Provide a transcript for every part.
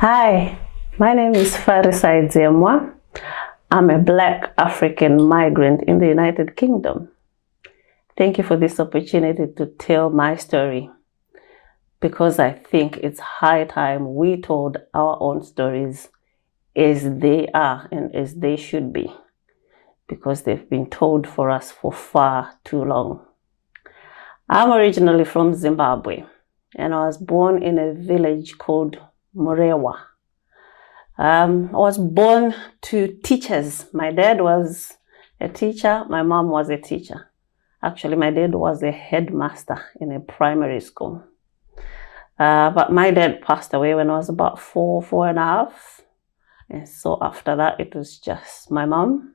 Hi, my name is Farisai Dzemwa. I'm a Black African migrant in the United Kingdom. Thank you for this opportunity to tell my story because I think it's high time we told our own stories as they are and as they should be, because they've been told for us for far too long. I'm originally from Zimbabwe, and I was born in a village called Murewa. I was born to teachers. My dad was a teacher, my mom was a teacher. Actually, my dad was a headmaster in a primary school. But my dad passed away when I was about four and a half. And so after that, it was just my mom.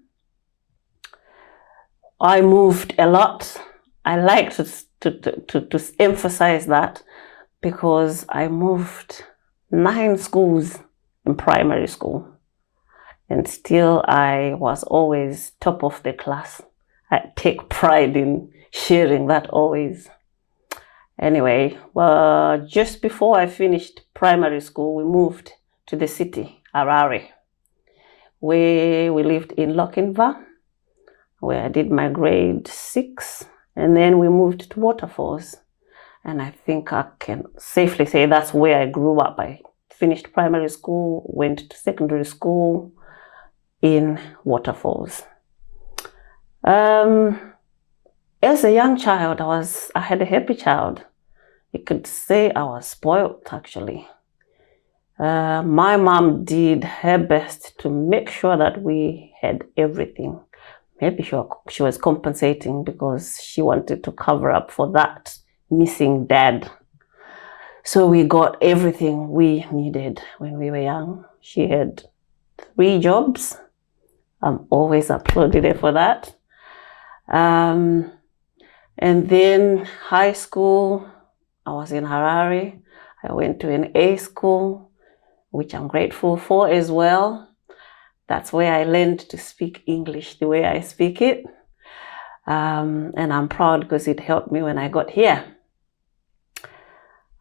I moved a lot. I like to emphasize that because I moved 9 schools in primary school. And still, I was always top of the class. I take pride in sharing that always. Anyway, just before I finished primary school, we moved to the city, Harare, where we lived in Lochinvar, where I did my grade 6. And then we moved to Waterfalls. And I think I can safely say that's where I grew up. I finished primary school, went to secondary school in Waterfalls. As a young child, I had a happy child. You could say I was spoiled, actually. My mom did her best to make sure that we had everything. Maybe she was compensating because she wanted to cover up for that missing dad. So we got everything we needed when we were young. She had 3 jobs. I'm always applauded her for that. And then high school, I was in Harare. I went to an A school, which I'm grateful for as well. That's where I learned to speak English the way I speak it. And I'm proud because it helped me when I got here.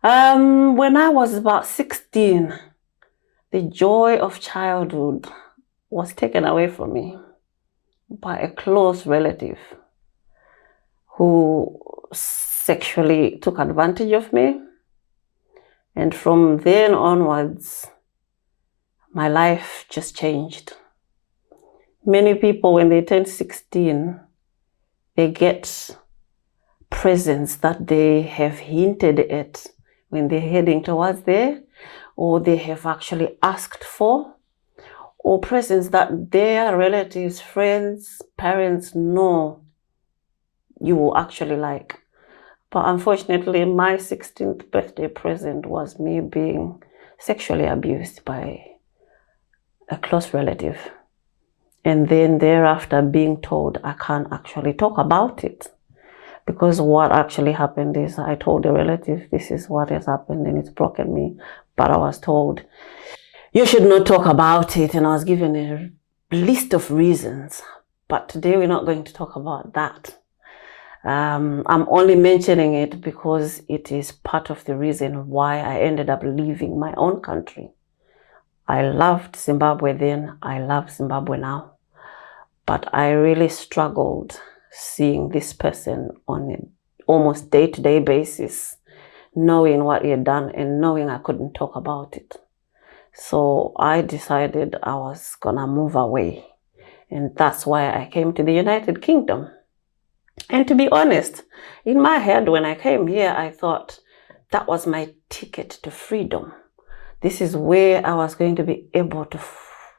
When I was about 16, the joy of childhood was taken away from me by a close relative who sexually took advantage of me. And from then onwards, my life just changed. Many people, when they turn 16, they get presents that they have hinted at when they're heading towards there, or they have actually asked for, or presents that their relatives, friends, parents know you will actually like. But unfortunately, my 16th birthday present was me being sexually abused by a close relative. And then thereafter being told I can't actually talk about it. Because what actually happened is I told the relative, this is what has happened and it's broken me. But I was told, you should not talk about it. And I was given a list of reasons. But today we're not going to talk about that. I'm only mentioning it because it is part of the reason why I ended up leaving my own country. I loved Zimbabwe then. I love Zimbabwe now. But I really struggled seeing this person on an almost day-to-day basis, knowing what he had done and knowing I couldn't talk about it. So I decided I was gonna move away. And that's why I came to the United Kingdom. And to be honest, in my head when I came here, I thought that was my ticket to freedom. This is where I was going to be able to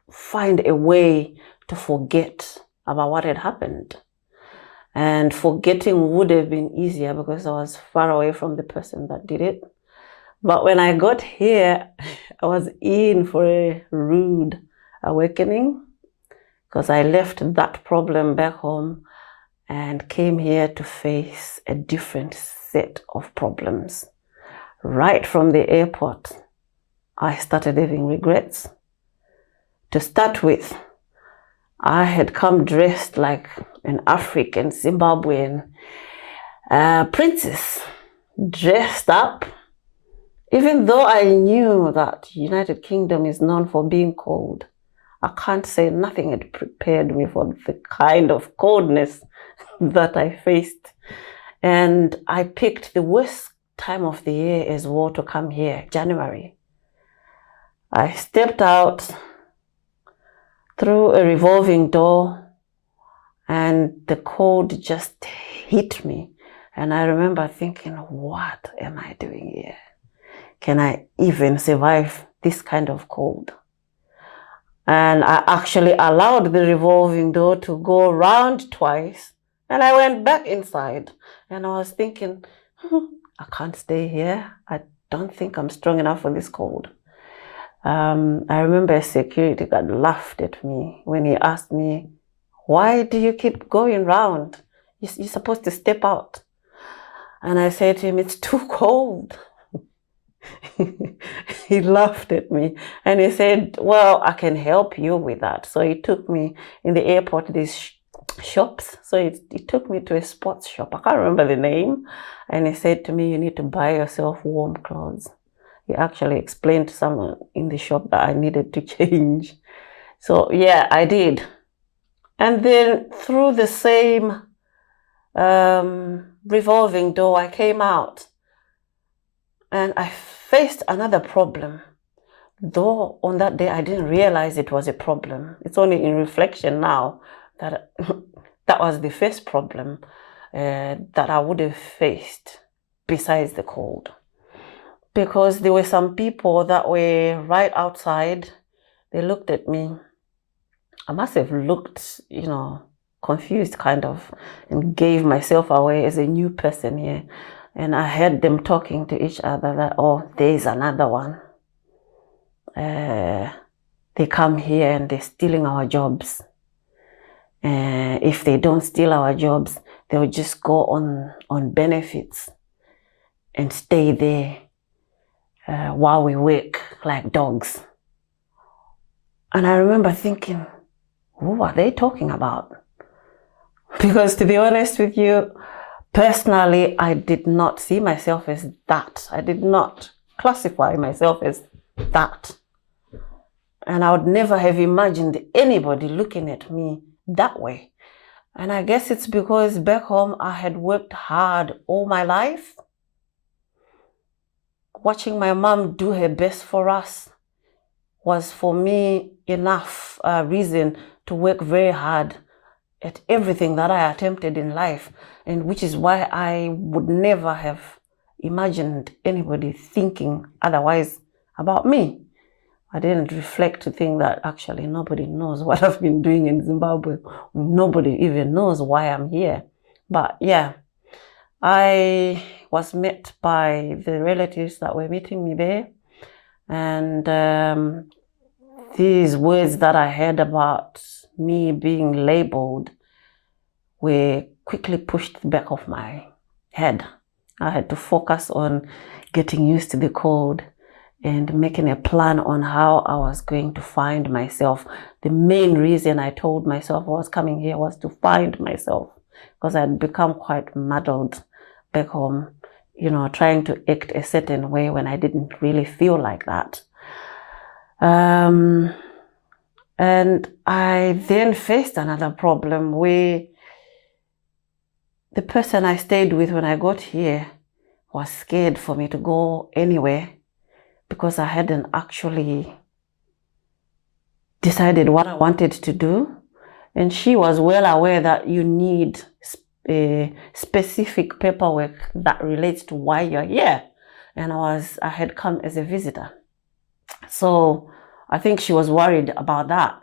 find a way to forget about what had happened. And forgetting would have been easier because I was far away from the person that did it. But when I got here, I was in for a rude awakening because I left that problem back home and came here to face a different set of problems. Right from the airport, I started having regrets. To start with, I had come dressed like an African Zimbabwean princess, dressed up even though I knew that United Kingdom is known for being cold, I can't say nothing had prepared me for the kind of coldness that I faced. And I picked the worst time of the year as well to come here, January. I stepped out through a revolving door and the cold just hit me. And I remember thinking, what am I doing here? Can I even survive this kind of cold? And I actually allowed the revolving door to go round twice. And I went back inside. And I was thinking, I can't stay here. I don't think I'm strong enough for this cold. I remember a security guard laughed at me when he asked me, why do you keep going round? You're supposed to step out. And I said to him, it's too cold. He laughed at me and he said, well, I can help you with that. So he took me in the airport, these shops. So he took me to a sports shop. I can't remember the name. And he said to me, you need to buy yourself warm clothes. He actually explained to someone in the shop that I needed to change. So yeah, I did. And then through the same revolving door, I came out and I faced another problem. Though on that day, I didn't realize it was a problem. It's only in reflection now that that was the first problem that I would have faced besides the cold. Because there were some people that were right outside. They looked at me. I must have looked, confused kind of, and gave myself away as a new person here. And I heard them talking to each other that, oh, there's another one. They come here and they're stealing our jobs. If they don't steal our jobs, they'll just go on benefits and stay there while we work like dogs. And I remember thinking, who are they talking about? Because to be honest with you, personally, I did not see myself as that. I did not classify myself as that. And I would never have imagined anybody looking at me that way. And I guess it's because back home I had worked hard all my life. Watching my mom do her best for us was for me enough reason to work very hard at everything that I attempted in life, and which is why I would never have imagined anybody thinking otherwise about me. I didn't reflect to think that actually nobody knows what I've been doing in Zimbabwe. Nobody even knows why I'm here. But yeah, I was met by the relatives that were meeting me there. And these words that I heard about me being labeled were quickly pushed back of my head. I had to focus on getting used to the cold and making a plan on how I was going to find myself. The main reason I told myself I was coming here was to find myself, because I had become quite muddled back home, trying to act a certain way when I didn't really feel like that. And I then faced another problem where the person I stayed with when I got here was scared for me to go anywhere because I hadn't actually decided what I wanted to do. And she was well aware that you need specific paperwork that relates to why you're here. And I had come as a visitor. So I think she was worried about that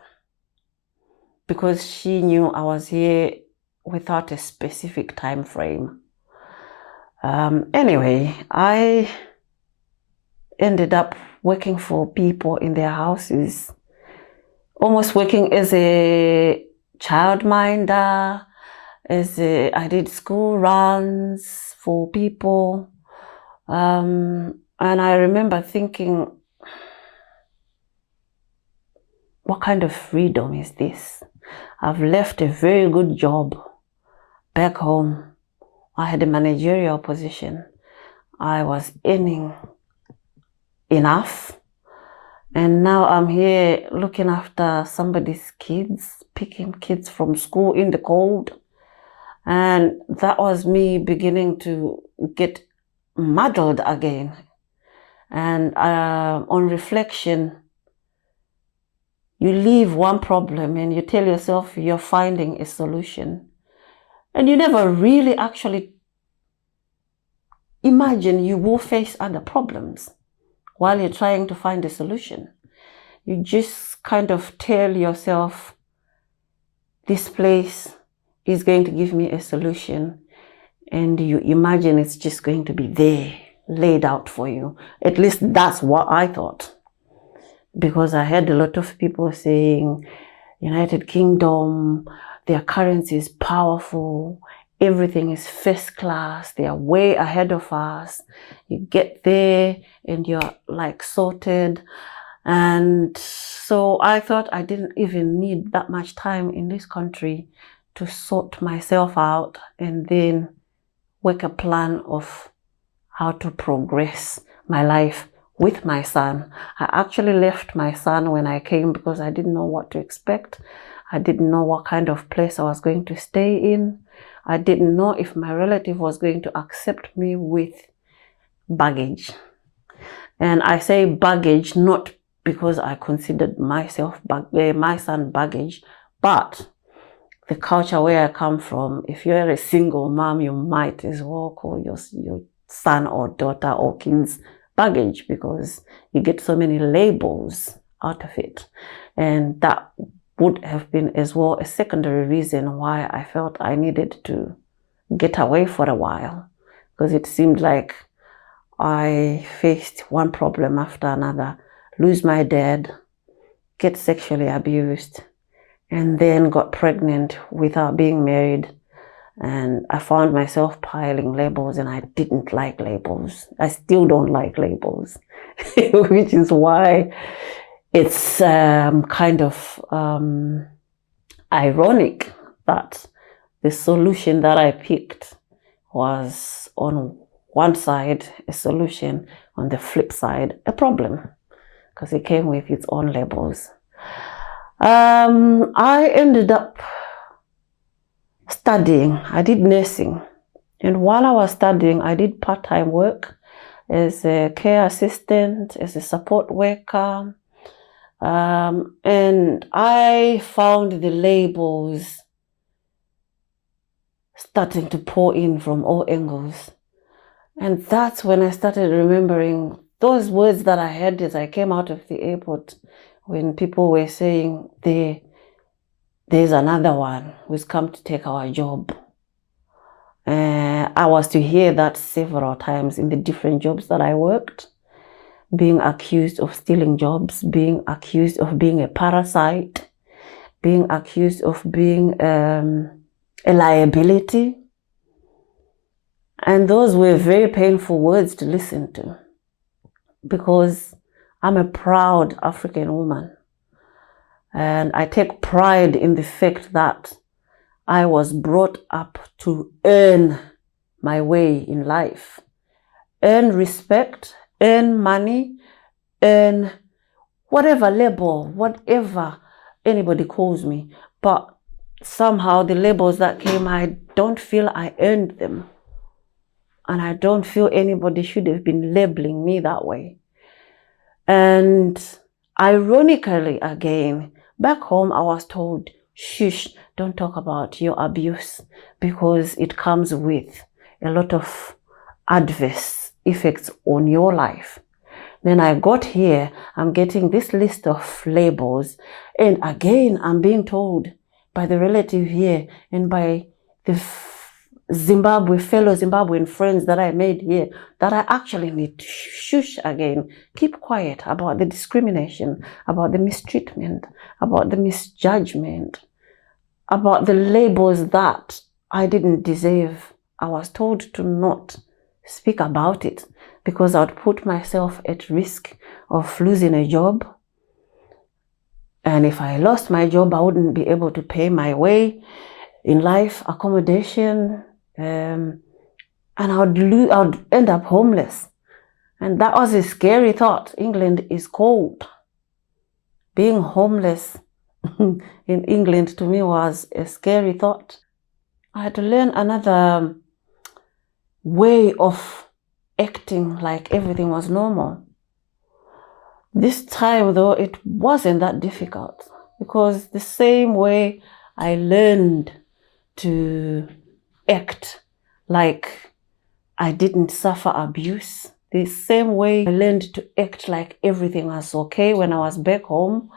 because she knew I was here without a specific time frame. Anyway, I ended up working for people in their houses, almost working as a childminder, I did school runs for people. And I remember thinking, what kind of freedom is this? I've left a very good job back home. I had a managerial position. I was earning enough. And now I'm here looking after somebody's kids, picking kids from school in the cold. And that was me beginning to get muddled again. And on reflection, you leave one problem and you tell yourself you're finding a solution. And you never really actually imagine you will face other problems while you're trying to find a solution. You just kind of tell yourself, this place is going to give me a solution. And you imagine it's just going to be there, laid out for you. At least that's what I thought. Because I heard a lot of people saying, United Kingdom, their currency is powerful, everything is first class, they are way ahead of us. You get there and you're like sorted. And so I thought I didn't even need that much time in this country to sort myself out and then work a plan of how to progress my life with my son. I actually left my son when I came because I didn't know what to expect. I didn't know what kind of place I was going to stay in. I didn't know if my relative was going to accept me with baggage. And I say baggage not because I considered myself my son baggage, but the culture where I come from, if you're a single mom, you might as well call your son or daughter or kids baggage because you get so many labels out of it. And that would have been as well a secondary reason why I felt I needed to get away for a while, because it seemed like I faced one problem after another, lose my dad, get sexually abused, and then got pregnant without being married. And I found myself piling labels, and I didn't like labels. I still don't like labels, which is why it's kind of ironic that the solution that I picked was on one side a solution, on the flip side a problem, because it came with its own labels. I ended up studying. I did nursing. And while I was studying, I did part-time work as a care assistant, as a support worker. And I found the labels starting to pour in from all angles. And that's when I started remembering those words that I heard as I came out of the airport, when people were saying, there's another one who's come to take our job. I was to hear that several times in the different jobs that I worked, being accused of stealing jobs, being accused of being a parasite, being accused of being a liability. And those were very painful words to listen to, because I'm a proud African woman. And I take pride in the fact that I was brought up to earn my way in life, earn respect, earn money, earn whatever label, whatever anybody calls me. But somehow the labels that came, I don't feel I earned them. And I don't feel anybody should have been labeling me that way. And ironically, again, back home, I was told, shush, don't talk about your abuse, because it comes with a lot of adverse effects on your life. Then I got here, I'm getting this list of labels. And again, I'm being told by the relative here and by the fellow Zimbabwean friends that I made here, that I actually need to shush again, keep quiet about the discrimination, about the mistreatment, about the misjudgment, about the labels that I didn't deserve. I was told to not speak about it because I would put myself at risk of losing a job. And if I lost my job, I wouldn't be able to pay my way in life, accommodation, and I would end up homeless. And that was a scary thought. England is cold. Being homeless in England to me was a scary thought. I had to learn another way of acting like everything was normal. This time, though, it wasn't that difficult, because the same way I learned to act like I didn't suffer abuse, the same way I learned to act like everything was okay when I was back home,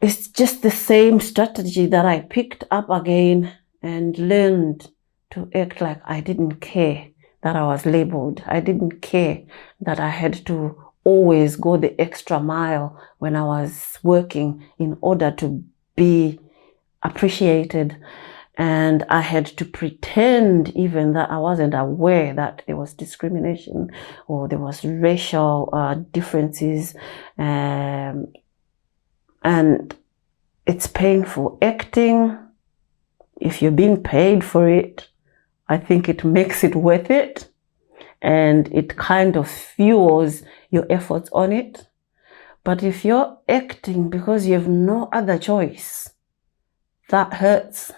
it's just the same strategy that I picked up again and learned to act like I didn't care that I was labeled. I didn't care that I had to always go the extra mile when I was working in order to be appreciated. And I had to pretend even that I wasn't aware that there was discrimination or there was racial differences. And it's painful. Acting, if you're being paid for it, I think it makes it worth it. And it kind of fuels your efforts on it. But if you're acting because you have no other choice, that hurts.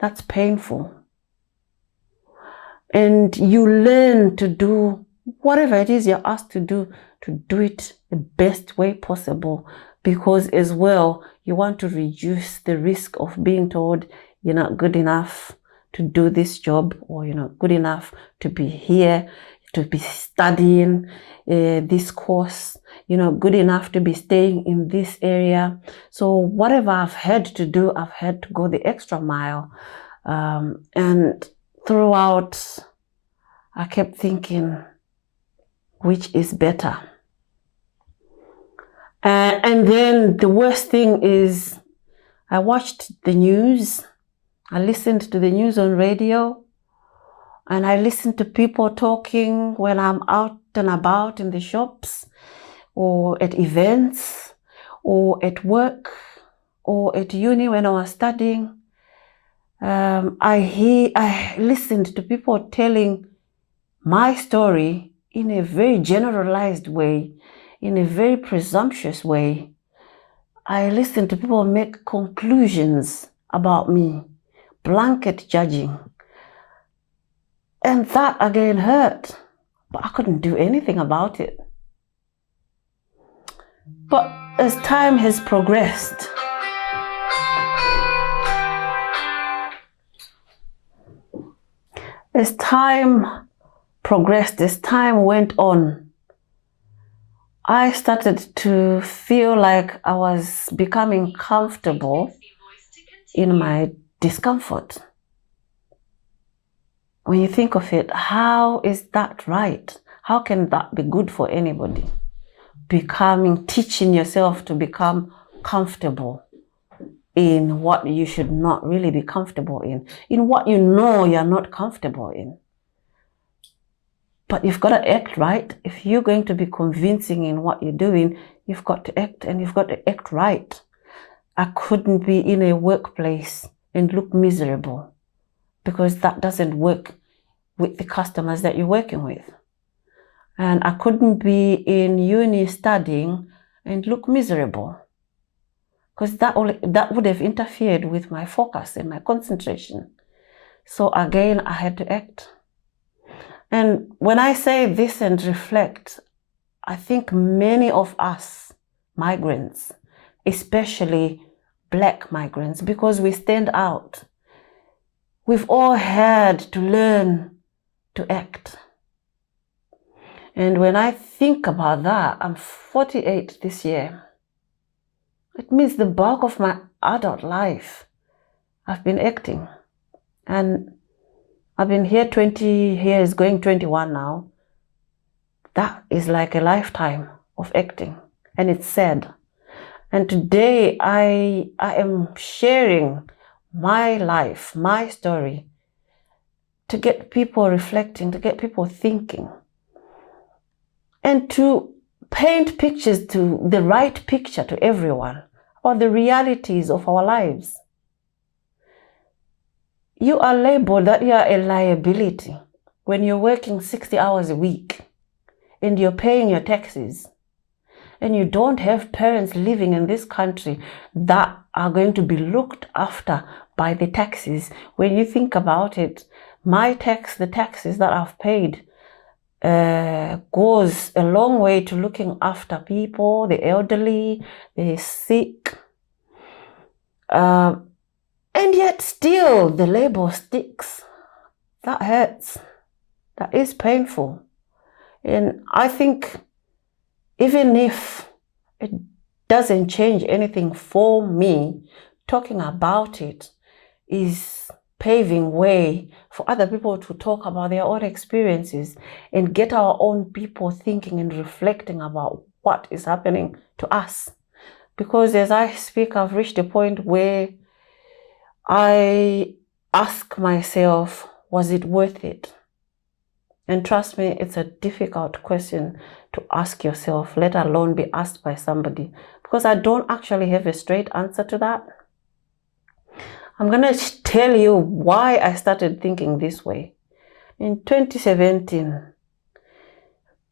That's painful. And you learn to do whatever it is you're asked to do it the best way possible. Because as well, you want to reduce the risk of being told you're not good enough to do this job, or you're not good enough to be here, to be studying this course, you're not good enough to be staying in this area. So whatever I've had to do, I've had to go the extra mile. And throughout, I kept thinking, which is better? And then the worst thing is, I watched the news, I listened to the news on radio, and I listened to people talking when I'm out and about in the shops, or at events, or at work, or at uni when I was studying. I listened to people telling my story in a very generalized way, in a very presumptuous way. I listened to people make conclusions about me, blanket judging. And that again hurt, but I couldn't do anything about it. But as time has progressed, as time went on, I started to feel like I was becoming comfortable in my discomfort. When you think of it, how is that right? How can that be good for anybody? Teaching yourself to become comfortable in what you should not really be comfortable in what you know you're not comfortable in. But you've got to act right. If you're going to be convincing in what you're doing, you've got to act, and you've got to act right. I couldn't be in a workplace and look miserable, because that doesn't work with the customers that you're working with. And I couldn't be in uni studying and look miserable, because that would have interfered with my focus and my concentration. So again, I had to act. And when I say this and reflect, I think many of us migrants, especially Black migrants, because we stand out, we've all had to learn to act. And when I think about that, I'm 48 this year. It means the bulk of my adult life, I've been acting. And I've been here 20 years, going 21 now. That is like a lifetime of acting, and it's sad. And today I am sharing my life, my story, to get people reflecting, to get people thinking, and to paint pictures, to the right picture to everyone about the realities of our lives. You are labeled that you are a liability when you're working 60 hours a week and you're paying your taxes, and you don't have parents living in this country that are going to be looked after by the taxes. When you think about it, the taxes that I've paid goes a long way to looking after people, the elderly, the sick. And yet still the label sticks. That hurts. That is painful. And I think even if it doesn't change anything for me, talking about it is paving way for other people to talk about their own experiences and get our own people thinking and reflecting about what is happening to us. Because as I speak, I've reached a point where I ask myself, was it worth it? And trust me, it's a difficult question to ask yourself, let alone be asked by somebody, because I don't actually have a straight answer to that. I'm going to tell you why I started thinking this way. In 2017,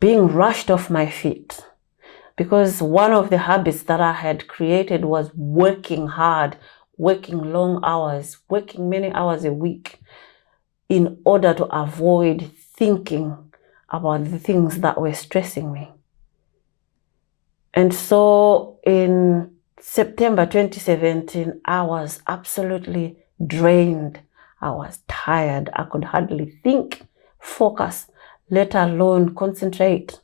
being rushed off my feet, because one of the habits that I had created was working hard, working long hours, working many hours a week in order to avoid thinking about the things that were stressing me. And so in September 2017, I was absolutely drained. I was tired. I could hardly think, focus, let alone concentrate.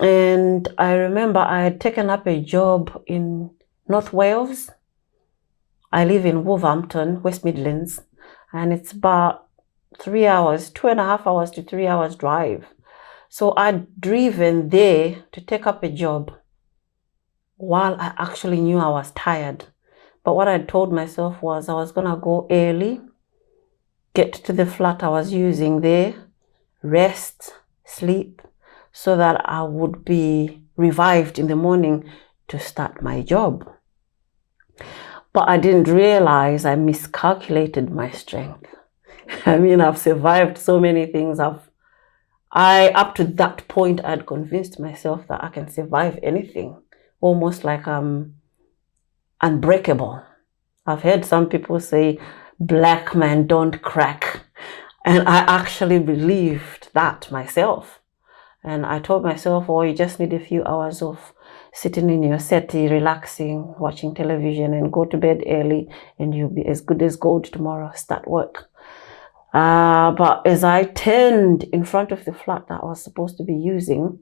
And I remember I had taken up a job in North Wales. I live in Wolverhampton, West Midlands, and it's about 3 hours, 2.5 hours to 3 hours drive. So I'd driven there to take up a job while I actually knew I was tired. But what I told myself was I was going to go early, get to the flat I was using there, rest, sleep, so that I would be revived in the morning to start my job. But I didn't realize I miscalculated my strength. I mean, I've survived so many things. Up to that point, I'd convinced myself that I can survive anything, almost like I'm unbreakable. I've heard some people say, black men don't crack. And I actually believed that myself. And I told myself, oh, you just need a few hours of sitting in your settee, relaxing, watching television, and go to bed early, and you'll be as good as gold tomorrow, start work. But as I turned in front of the flat that I was supposed to be using,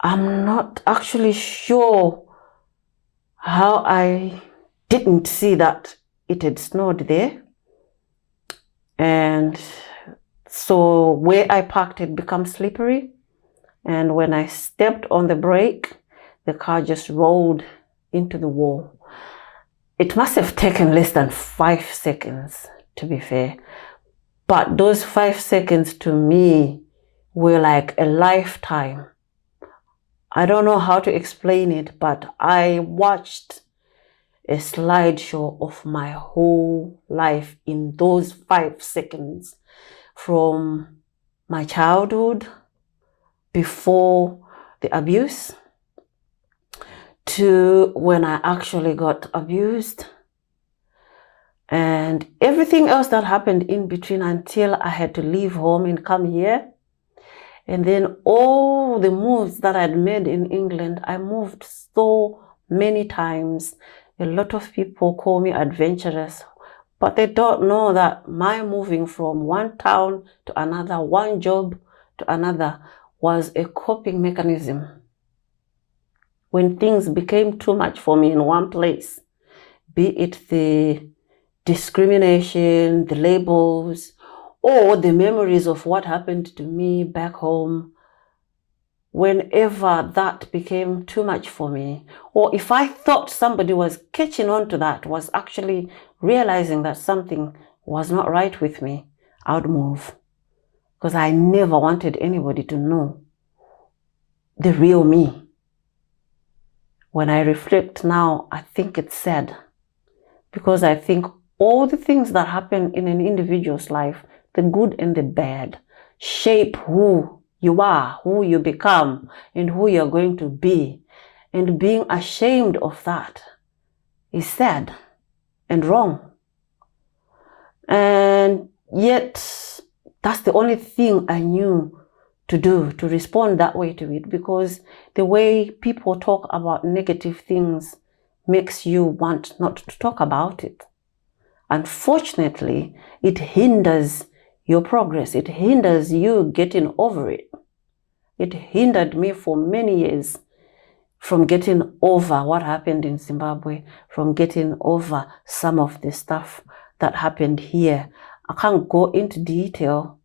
I'm not actually sure how I didn't see that it had snowed there. And so where I parked had become slippery. And when I stepped on the brake, the car just rolled into the wall. It must have taken less than 5 seconds, to be fair. But those 5 seconds to me were like a lifetime. I don't know how to explain it, but I watched a slideshow of my whole life in those 5 seconds, from my childhood, before the abuse, to when I actually got abused, and everything else that happened in between until I had to leave home and come here. And then all the moves that I'd made in England, I moved so many times. A lot of people call me adventurous, but they don't know that my moving from one town to another, one job to another, was a coping mechanism. When things became too much for me in one place, be it the discrimination, the labels, or the memories of what happened to me back home, whenever that became too much for me, or if I thought somebody was catching on to that, was actually realizing that something was not right with me, I would move. Because I never wanted anybody to know the real me. When I reflect now, I think it's sad, because I think all the things that happen in an individual's life, the good and the bad, shape who you are, who you become, and who you're going to be. And being ashamed of that is sad and wrong. And yet, that's the only thing I knew to do, to respond that way to it, because the way people talk about negative things makes you want not to talk about it. Unfortunately, it hinders your progress. It hinders you getting over it. It hindered me for many years from getting over what happened in Zimbabwe, from getting over some of the stuff that happened here. I can't go into detail,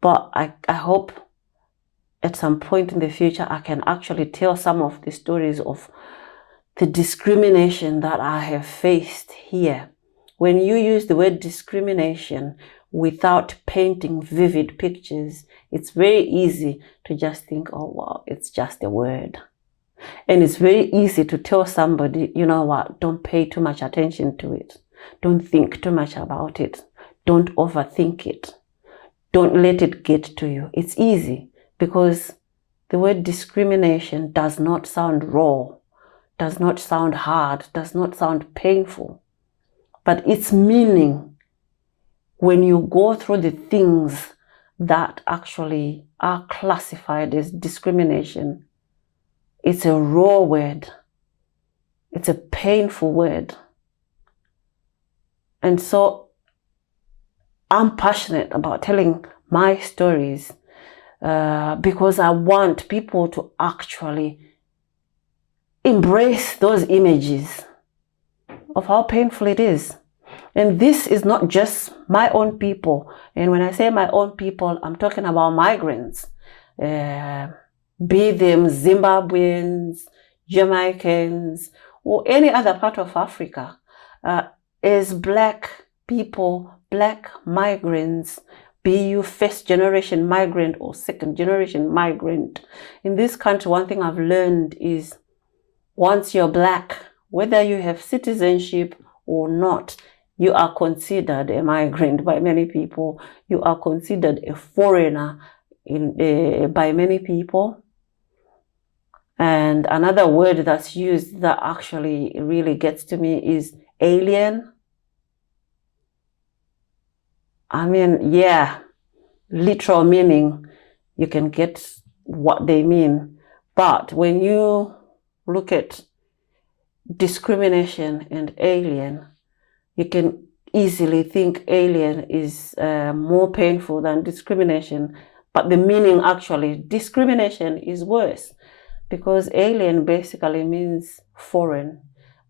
but I hope at some point in the future I can actually tell some of the stories of the discrimination that I have faced here. When you use the word discrimination without painting vivid pictures, it's very easy to just think, oh, wow, it's just a word. And it's very easy to tell somebody, you know what, don't pay too much attention to it. Don't think too much about it. Don't overthink it. Don't let it get to you. It's easy because the word discrimination does not sound raw, does not sound hard, does not sound painful. But its meaning, when you go through the things that actually are classified as discrimination, it's a raw word. It's a painful word. And so I'm passionate about telling my stories because I want people to actually embrace those images of how painful it is. And this is not just my own people. And when I say my own people, I'm talking about migrants, be them Zimbabweans, Jamaicans, or any other part of Africa. As Black people, Black migrants, be you first generation migrant or second generation migrant. In this country, one thing I've learned is once you're Black, whether you have citizenship or not, you are considered a migrant by many people. You are considered a foreigner by many people. And another word that's used that actually really gets to me is alien. I mean, yeah, literal meaning, you can get what they mean. But when you look at discrimination and alien, you can easily think alien is more painful than discrimination. But the meaning actually, discrimination is worse because alien basically means foreign.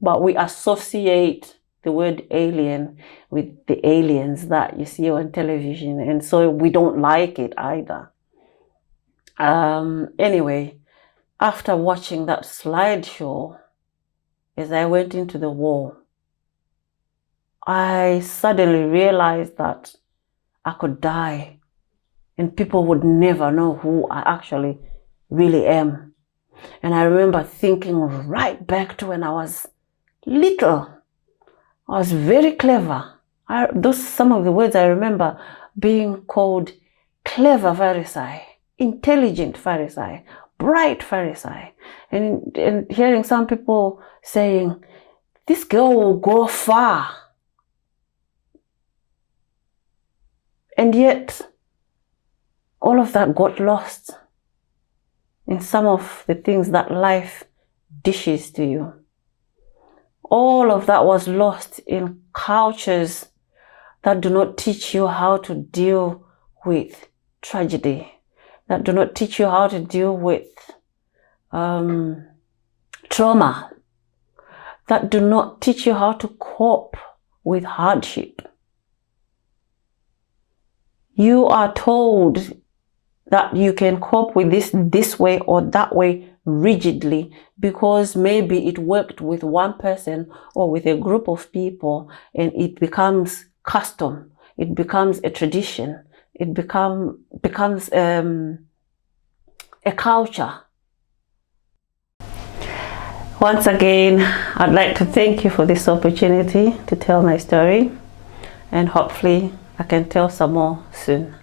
But we associate the word alien with the aliens that you see on television. And so we don't like it either. Anyway, after watching that slideshow, as I went into the war, I suddenly realized that I could die and people would never know who I actually really am. And I remember thinking right back to when I was little. I was very clever. Some of the words I remember being called clever Farisai, intelligent Farisai, bright Farisai, and hearing some people saying, this girl will go far. And yet, all of that got lost in some of the things that life dishes to you. All of that was lost in cultures that do not teach you how to deal with tragedy, that do not teach you how to deal with trauma, that do not teach you how to cope with hardship. You are told that you can cope with this way or that way rigidly because maybe it worked with one person or with a group of people and it becomes custom, it becomes a tradition, it becomes a culture. Once again, I'd like to thank you for this opportunity to tell my story, and hopefully I can tell some more soon.